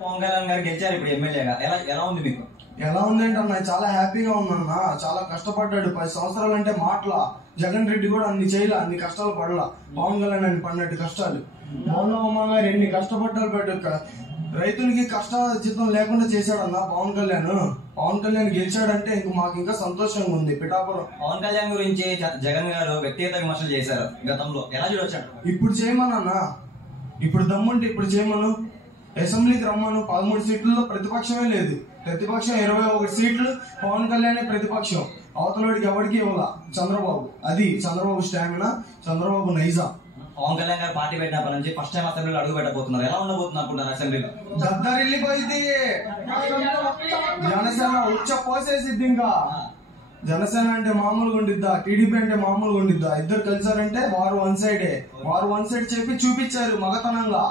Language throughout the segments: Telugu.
పవన్ కళ్యాణ్ గారు గెలిచారు ఇప్పుడు ఎమ్మెల్యేగా. ఎలా ఉంది మీకు? ఎలా ఉందంటే అన్న చాలా హ్యాపీగా ఉందన్న. చాలా కష్టపడ్డాడు. 10 సంవత్సరాలు అంటే మాటల. జగన్ రెడ్డి కూడా అన్ని చేయలే, అన్ని కష్టాలు పడలా. పవన్ కళ్యాణ్ అని పడినట్టు కష్టాలు. మౌనమ్మ గారు ఎన్ని కష్టపడ్డారు పెట్ట రైతులకి కష్టాజితం లేకుండా చేశాడన్న పవన్ కళ్యాణ్. పవన్ కళ్యాణ్ గెలిచాడంటే ఇంక మాకు ఇంకా సంతోషంగా ఉంది. పిఠాపురం పవన్ కళ్యాణ్ గురించి జగన్ గారు వ్యక్తిగత విమర్శలు చేశారు గతంలో. ఎలా చూడొచ్చాడు? ఇప్పుడు చేయమన్నా, ఇప్పుడు దమ్ముంటే ఇప్పుడు చేయమను. అసెంబ్లీకి రమ్మను. 13 సీట్లలో ప్రతిపక్షమే లేదు. ప్రతిపక్షం 21 సీట్లు. పవన్ కళ్యాణ్ ప్రతిపక్షం. అవతలవాడికి ఎవరికి ఇవ్వాల. చంద్రబాబు. అది చంద్రబాబు స్టామినా, చంద్రబాబు నైజా. పవన్ కళ్యాణ్ గారు పార్టీ పెట్టినప్పటి నుంచి ఫస్ట్ టైం అసెంబ్లీలో అడుగు పెట్టబోతున్నారు. ఎలా ఉండబోతున్నారు అనుకుంటారు అసెంబ్లీలో? దద్దరిల్లిపోయింది. జనసేన ఉచ్చ పోసేసిద్ది. ఇంకా జనసేన అంటే మామూలుగా ఉండిద్దా, టీడీపీ అంటే మామూలుగా ఉండిద్దా? ఇద్దరు కలిసారంటే వారు వన్ సైడే. వారు వన్ సైడ్ చెప్పి చూపించారు మగతనంగా.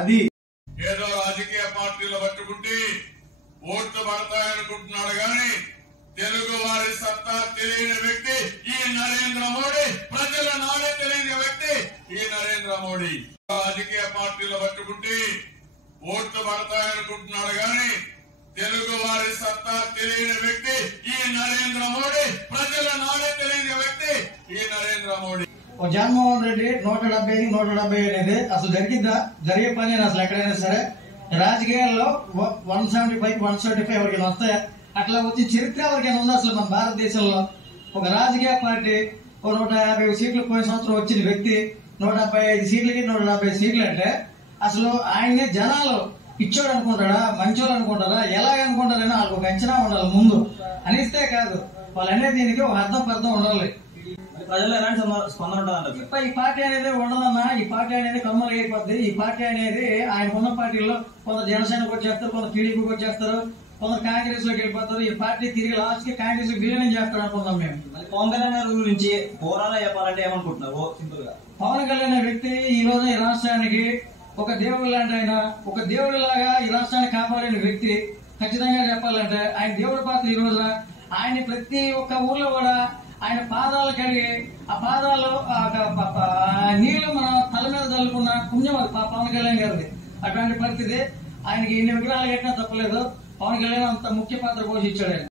అది ఏదో రాజకీయ పార్టీలు పట్టుకుంటే ఓట్లు పడతాయనుకుంటున్నాడు గాని తెలుగు వారి సత్తా తెలియని వ్యక్తి ఈ నరేంద్ర మోడీ. ప్రజల నాడే తెలియని వ్యక్తి ఈ నరేంద్ర మోడీ. రాజకీయ పార్టీలు పట్టుకుంటే ఓట్లు పడతాయనుకుంటున్నాడు గాని తెలుగు వారి సత్తా తెలియని వ్యక్తి ఈ నరేంద్ర మోడీ. ప్రజల నాడే తెలియని వ్యక్తి ఈ నరేంద్ర మోడీ. జగన్మోహన్ రెడ్డి 170 170 అనేది అసలు జరిగిద్దా? జరిగే పని అసలు ఎక్కడైనా సరే రాజకీయాల్లో 175 175 ఎవరికైనా వస్తాయా? అట్లా వచ్చి చరిత్ర ఎవరికైనా ఉందా అసలు మన భారతదేశంలో? ఒక రాజకీయ పార్టీ 150 సీట్లు పోయిన సంవత్సరం వచ్చిన వ్యక్తి 175 సీట్లకి 170 సీట్లు అంటే అసలు ఆయన్ని జనాలు పిచ్చోడు అనుకుంటాడా, మంచోడు అనుకుంటారా, ఎలాగ అనుకుంటారని వాళ్ళకి ఒక అంచనా ఉండాలి ముందు. అనిస్తే కాదు, వాళ్ళు అనేది దీనికి ఒక అర్థం ఉండాలి. ప్రజల్లో ఎలాంటి స్పందన ఉంటుందంటారు? ఈ పార్టీ అనేది ఉండదన్నా. ఈ పార్టీ అనేది కమ్మలుగా అయిపోద్ది. ఈ పార్టీ అనేది ఆయన ఉన్న పార్టీల్లో కొంత జనసేనకు వచ్చేస్తారు, కొంత టీడీపీకి వచ్చేస్తారు, కొంత కాంగ్రెస్ లోకి వెళ్ళిపోతారు. ఈ పార్టీ తిరిగి లాస్ట్ కి కాంగ్రెస్ విలీనం చేస్తారు అనుకుంటాం మేము. పవన్ కళ్యాణ్ గారి గురించి ఓవరాల్ చెప్పాలంటే ఏమనుకుంటున్నారు? సింపుల్ గా పవన్ కళ్యాణ్ అనే వ్యక్తి ఈ రోజు ఈ రాష్ట్రానికి ఒక దేవుడు లాంటి ఆయన, ఒక దేవుడిలాగా ఈ రాష్ట్రాన్ని కాపాడిన వ్యక్తి. ఖచ్చితంగా చెప్పాలంటే ఆయన దేవుడి పాత్ర. ఈ రోజున ఆయన ప్రతి ఒక్క ఊర్లో కూడా ఆయన పాదాలు కడిగి ఆ పాదాలు నీళ్లు మన తల మీద చల్లుకున్న పుణ్యం పవన్ కళ్యాణ్ గారిది. అటువంటి పరిస్థితి. ఆయనకి ఎన్ని విగ్రహాలు కట్టినా తప్పలేదు. పవన్ కళ్యాణ్ అంత ముఖ్య పాత్ర పోషించాడు ఆయన.